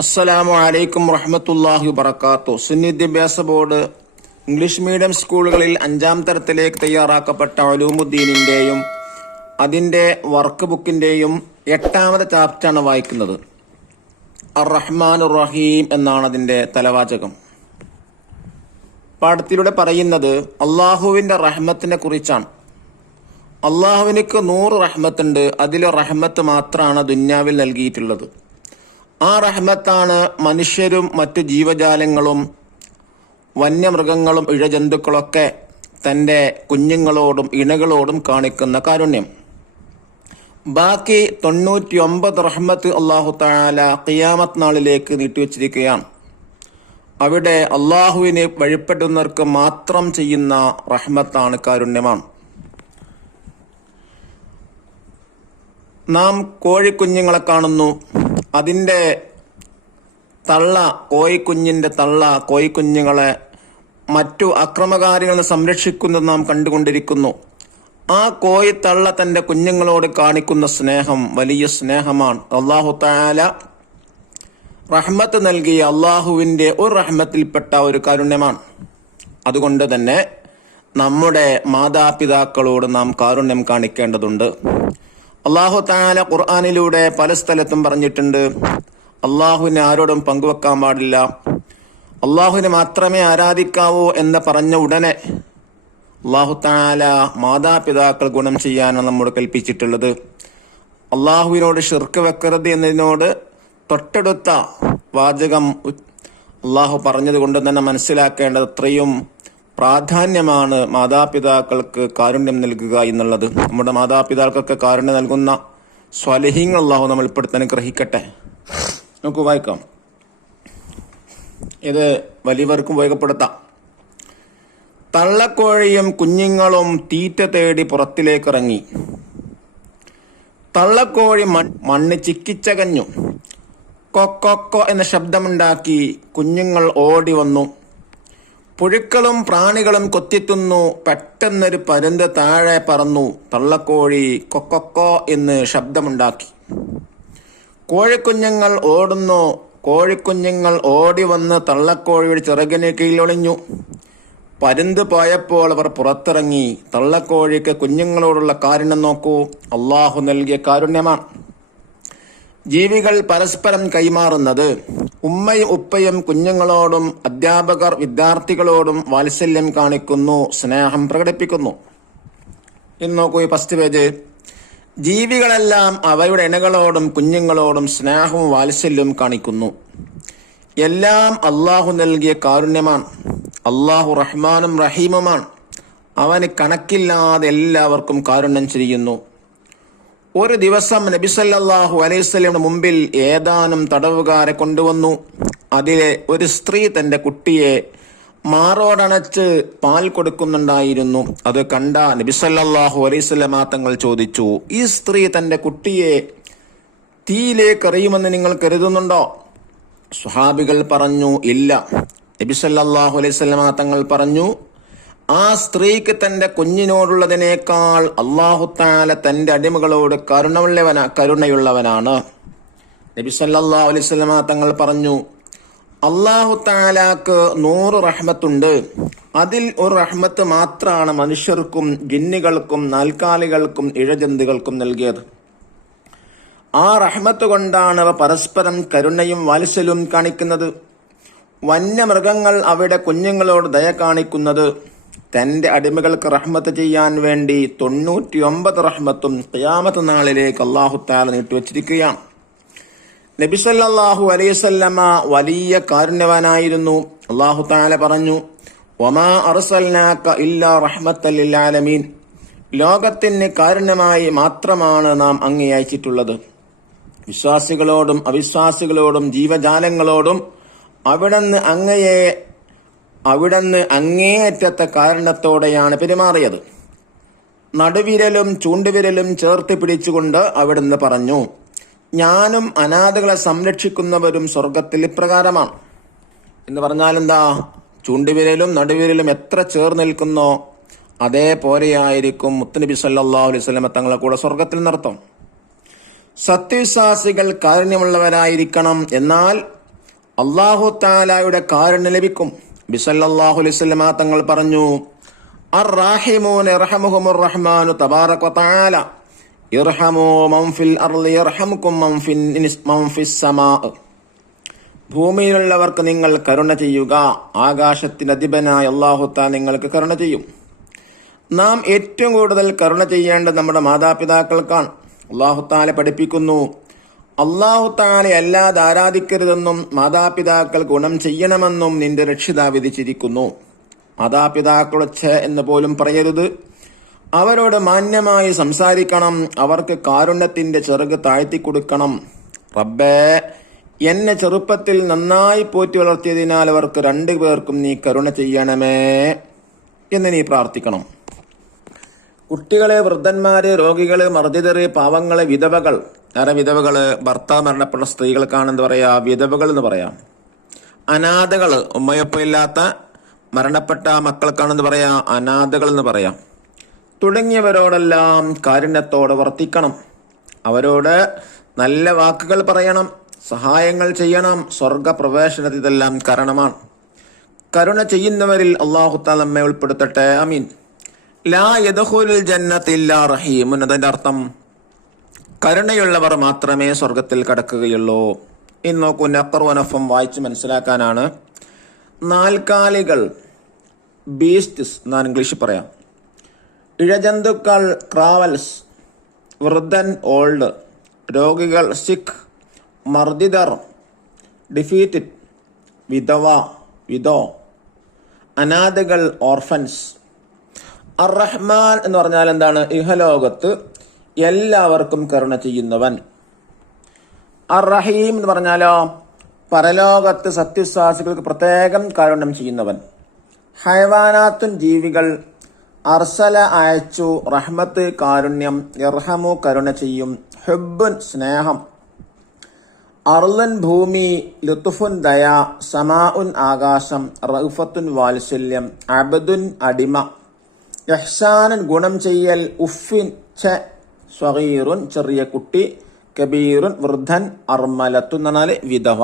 അസ്സലാമു അലൈക്കും വറഹ്മത്തുള്ളാഹി വബറകാതുഹു. സുന്നി വിദ്യാഭ്യാസ ബോർഡ് ഇംഗ്ലീഷ് മീഡിയം സ്കൂളുകളിൽ 5ാം തരത്തിലേക്ക് തയ്യാറാക്കപ്പെട്ട ഉലൂമുദ്ദീനിന്റെയും അതിന്റെ വർക്ക് ബുക്കിന്റെയും 8ാമത്തെ ചാപ്റ്ററാണ് വായിക്കുന്നത്. അർ-റഹ്മാനുർ റഹീം എന്നാണ് അതിന്റെ തലവാചകം. പാഠത്തിലൂടെ പറയുന്നത് അള്ളാഹുവിന്റെ റഹ്മത്തിനെ കുറിച്ചാണ്. അള്ളാഹുവിനക്ക് 100 റഹ്മത്തുണ്ട്. അതിലെ റഹ്മത്ത് മാത്രമാണ് ദുന്യാവിൽ നൽകിയിട്ടുള്ളത്. ആ റഹ്മത്താണ് മനുഷ്യരും മറ്റു ജീവജാലങ്ങളും വന്യമൃഗങ്ങളും ഇഴജന്തുക്കളൊക്കെ തൻ്റെ കുഞ്ഞുങ്ങളോടും ഇണകളോടും കാണിക്കുന്ന കാരുണ്യം. ബാക്കി 99 റഹ്മത്ത് അള്ളാഹു തആല ഖിയാമത്ത് നാളിലേക്ക് നീട്ടിവെച്ചിരിക്കുകയാണ്. അവിടെ അള്ളാഹുവിനെ വഴിപ്പെടുന്നവർക്ക് മാത്രം ചെയ്യുന്ന റഹ്മത്താണ്, കാരുണ്യമാണ്. നാം കോഴിക്കുഞ്ഞുങ്ങളെ കാണുന്നു. അതിൻ്റെ കോഴിക്കുഞ്ഞിൻ്റെ തള്ള കോഴിക്കുഞ്ഞുങ്ങളെ മറ്റു അക്രമകാരികളിൽ സംരക്ഷിക്കുന്നത് നാം കണ്ടുകൊണ്ടിരിക്കുന്നു. ആ കോഴിത്തള്ള തൻ്റെ കുഞ്ഞുങ്ങളോട് കാണിക്കുന്ന സ്നേഹം വലിയ സ്നേഹമാണ്. അല്ലാഹു തആല റഹ്മത്ത് നൽകിയ അള്ളാഹുവിൻ്റെ ഒരു റഹ്മത്തിൽപ്പെട്ട ഒരു കാരുണ്യമാണ്. അതുകൊണ്ട് തന്നെ നമ്മുടെ മാതാപിതാക്കളോട് നാം കാരുണ്യം കാണിക്കേണ്ടതുണ്ട്. അല്ലാഹു തആല ഖുർആനിലൂടെ പല സ്ഥലത്തും പറഞ്ഞിട്ടുണ്ട്, അള്ളാഹുവിനെ ആരോടും പങ്കുവെക്കാൻ പാടില്ല, അള്ളാഹുവിനെ മാത്രമേ ആരാധിക്കാവൂ എന്ന് പറഞ്ഞ ഉടനെ അല്ലാഹു തആല മാതാപിതാക്കൾ ഗുണം ചെയ്യാനാണ് നമ്മോട് കൽപ്പിച്ചിട്ടുള്ളത്. അള്ളാഹുവിനോട് ശിർക്ക് വെക്കരുത് എന്നതിനോട് തൊട്ടടുത്ത വാചകം അള്ളാഹു പറഞ്ഞത് കൊണ്ട് തന്നെ മനസ്സിലാക്കേണ്ടത് അത്രയും പ്രാധാന്യമാണ് മാതാപിതാക്കൾക്ക് കാരുണ്യം നൽകുക എന്നുള്ളത്. നമ്മുടെ മാതാപിതാക്കൾക്ക് കാരുണ്യം നൽകുന്ന സ്വാലിഹീങ്ങൾ അല്ലാഹു നമ്മൾ ഇപ്പോഴത്തെ ഗ്രഹിക്കട്ടെ. നമുക്ക് വായിക്കാം. ഇത് വലിയവർക്കും ഉപയോഗപ്പെടുത്താം. തള്ളക്കോഴിയും കുഞ്ഞുങ്ങളും തീറ്റ തേടി പുറത്തിലേക്കിറങ്ങി. തള്ളക്കോഴി മണ്ണ് ചിക്കിച്ചകഞ്ഞു. കൊക്കൊക്കൊ എന്ന ശബ്ദമുണ്ടാക്കി. കുഞ്ഞുങ്ങൾ ഓടി വന്നു. പുഴുക്കളും പ്രാണികളും കൊത്തിത്തുന്നു. പെട്ടെന്നൊരു പരുന്ത് താഴെ പറന്നു. തള്ളക്കോഴി കൊക്കൊക്കോ എന്ന് ശബ്ദമുണ്ടാക്കി. കോഴിക്കുഞ്ഞുങ്ങൾ ഓടുന്നു. കോഴിക്കുഞ്ഞുങ്ങൾ ഓടി വന്ന് തള്ളക്കോഴിയുടെ ചിറകിന് കീഴൊളിഞ്ഞു. പരുന്ത് പോയപ്പോൾ അവർ പുറത്തിറങ്ങി. തള്ളക്കോഴിക്ക് കുഞ്ഞുങ്ങളോടുള്ള കാരുണ്യം നോക്കൂ, അള്ളാഹു നൽകിയ കാരുണ്യമാണ്. ജീവികൾ പരസ്പരം കൈമാറുന്നത്. ഉമ്മയും ഉപ്പയും കുഞ്ഞുങ്ങളോടും അധ്യാപകർ വിദ്യാർത്ഥികളോടും വാത്സല്യം കാണിക്കുന്നു, സ്നേഹം പ്രകടിപ്പിക്കുന്നു. ഇന്ന് നോക്കൂ, ഫസ്റ്റ് പേജ്. ജീവികളെല്ലാം അവയുടെ ഇണകളോടും കുഞ്ഞുങ്ങളോടും സ്നേഹവും വാത്സല്യവും കാണിക്കുന്നു. എല്ലാം അള്ളാഹു നൽകിയ കാരുണ്യമാണ്. അള്ളാഹു റഹ്മാനും റഹീമുമാണ്. അവന് കണക്കില്ലാതെ എല്ലാവർക്കും കാരുണ്യം ചെയ്യുന്നു. ഒരു ദിവസം നബി സല്ലല്ലാഹു അലൈഹി വസല്ലമയുടെ മുമ്പിൽ ഏതാനും തടവുകാരെ കൊണ്ടുവന്നു. അതിലെ ഒരു സ്ത്രീ തന്റെ കുട്ടിയെ മാറോടണച്ച് പാൽ കൊടുക്കുന്നുണ്ടായിരുന്നു. അത് കണ്ട നബി സല്ലല്ലാഹു അലൈഹി വസല്ലമ തങ്ങൾ ചോദിച്ചു, ഈ സ്ത്രീ തന്റെ കുട്ടിയെ തീയിലേക്ക് എറിയുമെന്ന് നിങ്ങൾ കരുതുന്നുണ്ടോ? സ്വഹാബികൾ പറഞ്ഞു, ഇല്ല. നബി സല്ലല്ലാഹു അലൈഹി വസല്ലമ തങ്ങൾ പറഞ്ഞു, ആ സ്ത്രീക്ക് തന്റെ കുഞ്ഞിനോടുള്ളതിനേക്കാൾ അല്ലാഹു തആല തന്റെ അടിമകളോട് കരുണയുള്ളവനാണ്. നബി സല്ലല്ലാഹു അലൈഹി വസല്ലമ തങ്ങൾ പറഞ്ഞു, അല്ലാഹു തആലാക്ക് 100 റഹ്മത്തുണ്ട്. അതിൽ ഒരു റഹ്മത്ത് മാത്രമാണ് മനുഷ്യർക്കും ജിന്നുകൾക്കും നാൽക്കാലികൾക്കും ഇഴജന്തുക്കൾക്കും നൽകിയത്. ആ റഹ്മത്ത് കൊണ്ടാണ് അവ പരസ്പരം കരുണയും വാത്സല്യവും കാണിക്കുന്നത്. വന്യമൃഗങ്ങൾ അവയുടെ കുഞ്ഞുങ്ങളോട് ദയ കാണിക്കുന്നത്. തന്റെ അടിമകൾക്ക് റഹ്മത്ത് ചെയ്യാൻ വേണ്ടി 99 റഹ്മത്തും ഖിയാമത്ത് നാളിലേക്ക് അല്ലാഹു തആല നീട്ടിവെച്ചിരിക്കുകയാണ്. നബി സല്ലല്ലാഹു അലൈഹി വസല്ലമ വലിയ കാരുണ്യവാനായിരുന്നു. അല്ലാഹു തആല പറഞ്ഞു, വമാ അർസൽനാക ഇല്ലാ റഹ്മത്തൽ ലിൽ ആലമീൻ. ലോകത്തിന് കാരുണ്യമായി മാത്രമാണ് നാം അങ്ങയെ അയച്ചിട്ടുള്ളത്. വിശ്വാസികളോടും അവിശ്വാസികളോടും ജീവജാലങ്ങളോടും അവിടുന്ന് അങ്ങേയറ്റത്തെ കാരുണ്യത്തോടെയാണ് പെരുമാറിയത്. നടുവിരലും ചൂണ്ടുവിരലും ചേർത്ത് പിടിച്ചുകൊണ്ട് അവിടുന്ന് പറഞ്ഞു, ഞാനും അനാഥകളെ സംരക്ഷിക്കുന്നവരും സ്വർഗത്തിൽ ഇപ്രകാരമാണ് എന്ന് പറഞ്ഞാൽ എന്താ? ചൂണ്ടുവിരലും നടുവിരലും എത്ര ചേർന്ന് നിൽക്കുന്നോ അതേപോലെയായിരിക്കും മുത്തുനബി സല്ലല്ലാഹു അലൈഹി വസല്ലമ തങ്ങളെ കൂടെ സ്വർഗത്തിൽ നിർത്തും. സത്യവിശ്വാസികൾ കാരുണ്യമുള്ളവരായിരിക്കണം. എന്നാൽ അല്ലാഹു തആലയുടെ കാരുണ്യം ലഭിക്കും. നബി സല്ലല്ലാഹു അലൈഹി വസല്ലമ തങ്ങൾ പറഞ്ഞു, അർറാഹിമൂന യർഹമുഹുമുർ റഹ്മാനു തബാറക വതആല ഇർഹമു മൻ ഫിൽ അർളി യർഹമുകും മൻ ഫിസ് സമാ. ഭൂമിയിലുള്ളവർക്ക് നിങ്ങൾ കരുണ ചെയ്യുക, ആകാശത്തിന്റെ അധിപനായ അല്ലാഹു തആല നിങ്ങൾക്ക് കരുണ ചെയ്യും. നാം ഏറ്റവും കൂടുതൽ കരുണ ചെയ്യേണ്ടത് നമ്മുടെ മാതാപിതാക്കൾക്കാണ്. അല്ലാഹു തആല പഠിപ്പിക്കുന്നു, അല്ലാഹു തആലയെ അല്ലാതെ ആരാധിക്കരുതെന്നും മാതാപിതാക്കൾ ഗുണം ചെയ്യണമെന്നും നിന്റെ രക്ഷിതാവ് വിധിച്ചിരിക്കുന്നു. മാതാപിതാക്കളോട് ഛേ എന്ന് പോലും പറയരുത്. അവരോട് മാന്യമായി സംസാരിക്കണം. അവർക്ക് കാരുണ്യത്തിന്റെ ചിറക് താഴ്ത്തിക്കൊടുക്കണം. റബ്ബേ, എന്നെ ചെറുപ്പത്തിൽ നന്നായി പോറ്റി വളർത്തിയതിനാൽ അവർക്ക് രണ്ടുപേർക്കും നീ കരുണ ചെയ്യണമേ എന്ന് നീ പ്രാർത്ഥിക്കണം. കുട്ടികളെ, വൃദ്ധന്മാര്, രോഗികള്, മർദ്ദിതര്, പാവങ്ങള്, വിധവകൾ. വിധവകള് ഭർത്താവ് മരണപ്പെട്ട സ്ത്രീകൾക്കാണ് എന്ത് പറയാ, വിധവകൾ എന്ന് പറയാം. അനാഥകള്, ഉമ്മയൊപ്പമില്ലാത്ത മരണപ്പെട്ട മക്കൾക്കാണെന്ന് പറയാ, അനാഥകൾ എന്ന് പറയാം. തുടങ്ങിയവരോടെല്ലാം കാരുണ്യത്തോടെ വർത്തിക്കണം. അവരോട് നല്ല വാക്കുകൾ പറയണം, സഹായങ്ങൾ ചെയ്യണം. സ്വർഗപ്രവേശനത്തിൽ ഇതെല്ലാം കാരണമാണ്. കരുണ ചെയ്യുന്നവരിൽ അല്ലാഹു തആല നമ്മെ ഉൾപ്പെടുത്തട്ടെ. ആമീൻ. ലാ യദ്ഖുലുൽ ജന്നത ഇല്ലാ റഹീമുൻ. അതിന്റെ അർത്ഥം കരുണയുള്ളവർ മാത്രമേ സ്വർഗത്തിൽ കടക്കുകയുള്ളൂ. ഇന്ന് നോക്കൂ, നഖറുനഫം വായിച്ച് മനസ്സിലാക്കാനാണ്. നാൽക്കാലികൾ, ബീസ്റ്റ്സ് എന്നാണ് ഇംഗ്ലീഷിൽ പറയാം. ഇഴജന്തുക്കൾ, ക്രാവൽസ്. വൃദ്ധൻ, ഓൾഡ്. രോഗികൾ, സിക്ക്. മർദ്ദിതർ, ഡിഫീറ്റഡ്. വിധവ, വിധോ. അനാഥകൾ, ഓർഫൻസ്. അർ-റഹ്മാൻ എന്ന് പറഞ്ഞാൽ എന്താണ്? ഇഹലോകത്ത് എല്ലാവർക്കും കരുണ ചെയ്യുന്നവൻ. അർ-റഹീം എന്ന് പറഞ്ഞാലോ പരലോകത്ത് സത്യവിശ്വാസികൾക്ക് പ്രത്യേകം കാരുണ്യം ചെയ്യുന്നവൻ. ഹൈവാനാത്തുൻ, ജീവികൾ. അർസല, അയച്ചു. റഹ്മത്ത്, കാരുണ്യം. ഇർഹമു, കരുണ ചെയ്യും. ഹുബ്ബുൻ, സ്നേഹം. അർളുൻ, ഭൂമി. ലുത്ഫുൻ, ദയ. സമാഉൻ, ആകാശം. റഅഫത്തുൻ, വാത്സല്യം. അബ്ദുൻ, അടിമ. ഇഹ്സാനുൻ, ഗുണം ചെയ്യൽ. ഉഫിൻ, ഛ. സ്വഗീറുൻ, ചെറിയ കുട്ടി. കബീറുൻ, വൃദ്ധൻ. അർമലത്തുൻ എന്നാൽ വിധവ.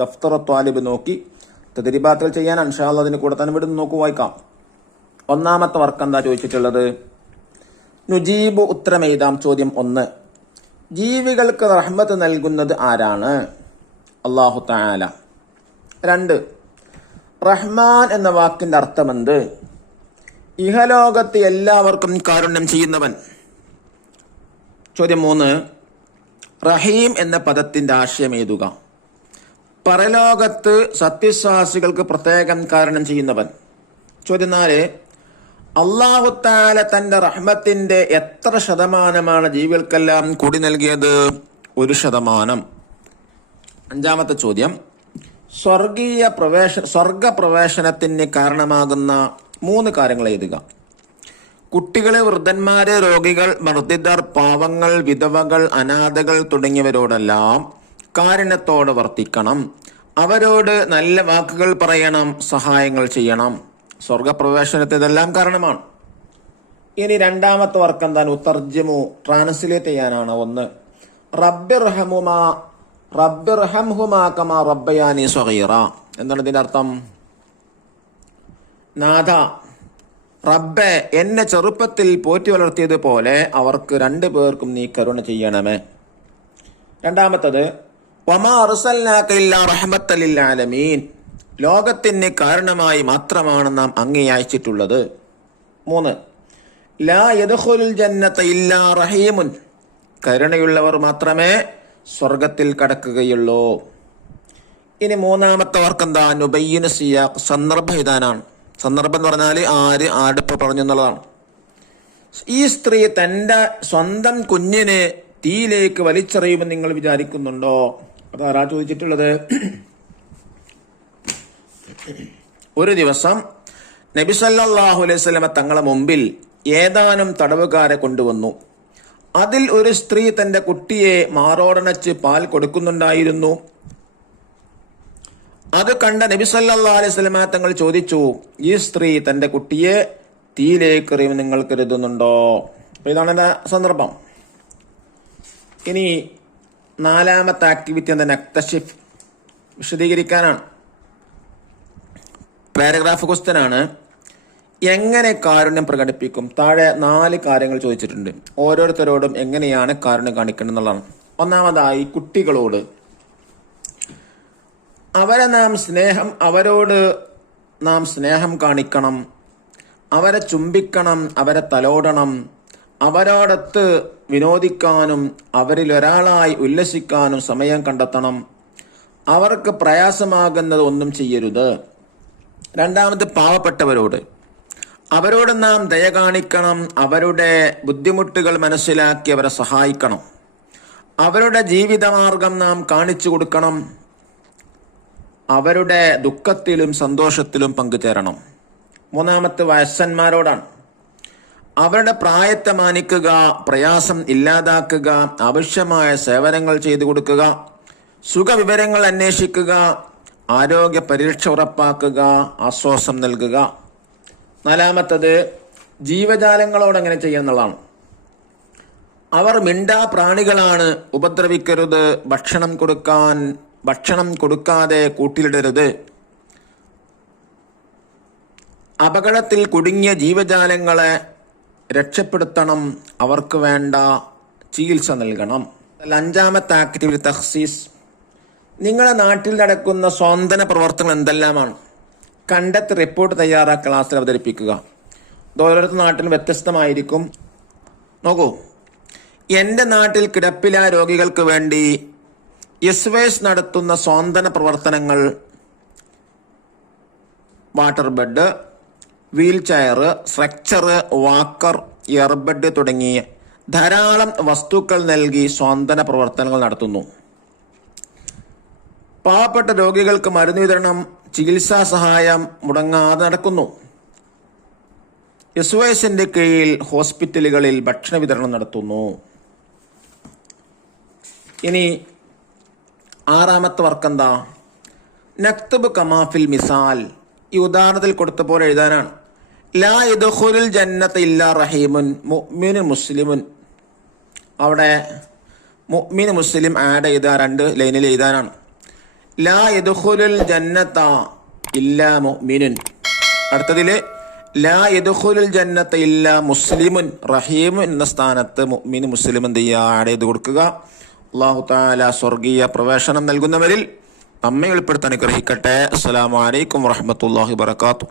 ദഫ്തർ ത്വാലിബ് നോക്കി തദ്രിബാത്തുകൾ ചെയ്യാൻ ഇൻഷാ അല്ലാഹ് അതിന് കൂടെ തന്നെ വിടുന്നു. നോക്കൂ, വായിക്കാം. ഒന്നാമത്തെ വർക്ക് എന്താ ചോദിച്ചിട്ടുള്ളത്? നുജീബു, ഉത്തരം എഴുതാം. ചോദ്യം 1, ജീവികൾക്ക് റഹ്മത്ത് നൽകുന്നത് ആരാണ്? അല്ലാഹു തആല. 2, റഹ്മാൻ എന്ന വാക്കിന്റെ അർത്ഥമെന്ത്? ഇഹലോകത്ത് എല്ലാവർക്കും കാരുണ്യം ചെയ്യുന്നവൻ. ചോദ്യം 3, റഹീം എന്ന പദത്തിന്റെ ആശയം എഴുതുക. പരലോകത്ത് സത്യവിശ്വാസികൾക്ക് പ്രത്യേകം കാരുണ്യം ചെയ്യുന്നവൻ. ചോദ്യം 4, അല്ലാഹു തആല തന്റെ റഹ്മത്തിന്റെ എത്ര ശതമാനമാണ് ജീവികൾക്കെല്ലാം കൂടി നൽകിയത്? 1%. അഞ്ചാമത്തെ ചോദ്യം, സ്വർഗപ്രവേശനത്തിന് കാരണമാകുന്ന 3 കാര്യങ്ങൾ എഴുതുക. കുട്ടികള്, വൃദ്ധന്മാര്, രോഗികൾ, മർദ്ദിതർ, പാവങ്ങൾ, വിധവകൾ, അനാഥകൾ തുടങ്ങിയവരോടെല്ലാം കാരുണ്യത്തോടെ വർത്തിക്കണം. അവരോട് നല്ല വാക്കുകൾ പറയണം, സഹായങ്ങൾ ചെയ്യണം. സ്വർഗപ്രവേശനത്തിന് ഇതെല്ലാം കാരണമാണ്. ഇനി രണ്ടാമത്തെ വർക്ക് എന്താണ്? ഉത്തർജ്ജമു, ട്രാൻസ്ലേറ്റ് ചെയ്യാനാണ്. 1, റബ്ബിർഹംഹുമാ കമാ റബ്ബയാനി സ്വഗീറ. എന്താണ് ഇതിന്റെ അർത്ഥം? നാഥ, റബ്ബെ, എന്നെ ചെറുപ്പത്തിൽ പോറ്റി വളർത്തിയതുപോലെ അവർക്ക് 2 പേർക്കും നീ കരുണ ചെയ്യണമേ. രണ്ടാമത്തത്, വമാ അർസൽനാക ഇല്ലാ റഹ്മത്തൽ ലിൽ ആലമീൻ. ലോകത്തിന് കാരണമായി മാത്രമാണ് നാം അങ്ങേ അയച്ചിട്ടുള്ളത്. 3, ലാ യദ്ഖുലുൽ ജന്നത ഇല്ലാ റഹീമുൻ. കരുണയുള്ളവർ മാത്രമേ സ്വർഗത്തിൽ കടക്കുകയുള്ളൂ. ഇനി മൂന്നാമത്തെ വർക്ക് എന്താ? നുബയ്യിനു സിയാഖ്, സന്ദർഭം ഇതാനാണ്. സന്ദർഭം എന്ന് പറഞ്ഞാൽ ആടിപ്പോ പറഞ്ഞു എന്നുള്ളതാണ്. ഈ സ്ത്രീ തന്റെ സ്വന്തം കുഞ്ഞിനെ തീയിലേക്ക് വലിച്ചെറിയുമെന്ന് നിങ്ങൾ വിചാരിക്കുന്നുണ്ടോ? അതാരാ ചോദിച്ചിട്ടുള്ളത്? ഒരു ദിവസം നബി സല്ലല്ലാഹു അലൈഹി വസല്ലമ തങ്ങളെ മുമ്പിൽ ഏതാനും തടവുകാരെ കൊണ്ടുവന്നു. അതിൽ ഒരു സ്ത്രീ തന്റെ കുട്ടിയെ മാറോടണച്ച് പാൽ കൊടുക്കുന്നുണ്ടായിരുന്നു. അത് കണ്ട നബി സല്ലല്ലാഹു അലൈഹി വസല്ലമ തങ്ങൾ ചോദിച്ചു, ഈ സ്ത്രീ തന്റെ കുട്ടിയെ തീയിലേക്ക് എറിയുമെന്ന് നിങ്ങൾ കരുതുന്നുണ്ടോ? അപ്പൊ ഇതാണ് എന്റെ സന്ദർഭം. ഇനി നാലാമത്തെ ആക്ടിവിറ്റി എന്താ? നക്തഷിഫ്, വിശദീകരിക്കാനാണ്. പാരഗ്രാഫ് ക്വസ്റ്റ്യൻ ആണ്. എങ്ങനെ കാരുണ്യം പ്രകടിപ്പിക്കും? താഴെ 4 കാര്യങ്ങൾ ചോദിച്ചിട്ടുണ്ട്. ഓരോരുത്തരോടും എങ്ങനെയാണ് കാരുണ്യം കാണിക്കേണ്ടത് എന്നുള്ളതാണ്. ഒന്നാമതായി കുട്ടികളോട് അവരോട് നാം സ്നേഹം കാണിക്കണം. അവരെ ചുംബിക്കണം, അവരെ തലോടണം, അവരോടൊത്ത് വിനോദിക്കാനും അവരിൽ ഒരാളായി ഉല്ലസിക്കാനും സമയം കണ്ടെത്തണം. അവർക്ക് പ്രയാസമാകുന്നത് ഒന്നും ചെയ്യരുത്. രണ്ടാമത് അവരോട് നാം ദയ കാണിക്കണം. അവരുടെ ബുദ്ധിമുട്ടുകൾ മനസ്സിലാക്കി അവരെ സഹായിക്കണം. അവരുടെ ജീവിതമാർഗം നാം കാണിച്ചു കൊടുക്കണം. അവരുടെ ദുഃഖത്തിലും സന്തോഷത്തിലും പങ്കുചേരണം. മൂന്നാമത്തെ വയസ്സന്മാരോടാണ്. അവരുടെ പ്രായത്തെ മാനിക്കുക, പ്രയാസം ഇല്ലാതാക്കുക, ആവശ്യമായ സേവനങ്ങൾ ചെയ്തു കൊടുക്കുക, സുഖവിവരങ്ങൾ അന്വേഷിക്കുക, ആരോഗ്യ പരിരക്ഷ ഉറപ്പാക്കുക, ആശ്വാസം നൽകുക. നാലാമത്തത് ജീവജാലങ്ങളോട് എങ്ങനെ ചെയ്യുന്നതാണ്. അവർ മിണ്ടാ പ്രാണികളാണ്, ഉപദ്രവിക്കരുത്. ഭക്ഷണം കൊടുക്കാതെ കൂട്ടിലിടരുത്. അപകടത്തിൽ കുടുങ്ങിയ ജീവജാലങ്ങളെ രക്ഷപ്പെടുത്തണം. അവർക്ക് വേണ്ട ചികിത്സ നൽകണം. 5ാമത്തെ ആക്ടിവിറ്റി തഖ്സീസ്. നിങ്ങളുടെ നാട്ടിൽ നടക്കുന്ന സ്വാന്തന പ്രവർത്തനങ്ങൾ എന്തെല്ലാമാണ്? കണ്ടെത്തി റിപ്പോർട്ട് തയ്യാറാക്കി ക്ലാസ്സിൽ അവതരിപ്പിക്കുക. ഓരോരുത്തർ നാട്ടിലും വ്യത്യസ്തമായിരിക്കും. നോക്കൂ, എൻ്റെ നാട്ടിൽ കിടപ്പിലായ രോഗികൾക്ക് വേണ്ടി SOS നടത്തുന്ന സ്വാന്തന പ്രവർത്തനങ്ങൾ water bed, wheel chair, stretcher, walker, airbed തുടങ്ങിയ ധാരാളം വസ്തുക്കൾ നൽകി സ്വാന്തന പ്രവർത്തനങ്ങൾ നടത്തുന്നു. പാവപ്പെട്ട രോഗികൾക്ക് മരുന്ന് വിതരണം, ചികിത്സാ സഹായം മുടങ്ങാതെ നടക്കുന്നു. SOSന്റെ കീഴിൽ ഹോസ്പിറ്റലുകളിൽ ഭക്ഷണ വിതരണം നടത്തുന്നു. ഇനി 6ാമത്തെ വർക്ക് എന്താ? നക്തബ് കമാഫിൽ മിസാൽ. ഈ ഉദാഹരണത്തിൽ കൊടുത്ത പോലെ എഴുതാനാണ്. ലാ യദ്ഖുലുൽ ജന്നത ഇല്ലാ റഹീമുൻ മുഅ്മിനുൻ മുസ്ലിമുൻ. അവിടെ മുഅ്മിൻ മുസ്ലിം ആഡ് ചെയ്ത 2 ലൈനിൽ എഴുതാനാണ്. ലാ യദ്ഖുലുൽ ജന്നത ഇല്ലാ മുഅ്മിനുൻ. അടുത്തതില് ലാ യദ്ഖുലുൽ ജന്നത ഇല്ലാ മുസ്ലിമുൻ. റഹീം എന്ന സ്ഥാനത്ത് മുഅ്മിൻ മുസ്ലിം എന്ത് ചെയ്യുക? ആഡ് ചെയ്ത് കൊടുക്കുക. അല്ലാഹു തആല സ്വർഗീയ പ്രവേശനം നൽകുന്നവരിൽ നമ്മെ ഉൾപ്പെടുത്താൻ അനുഗ്രഹിക്കട്ടെ. അസ്സലാമു അലൈക്കും വറഹ്മത്തുള്ളാഹി വബറകാതുഹു.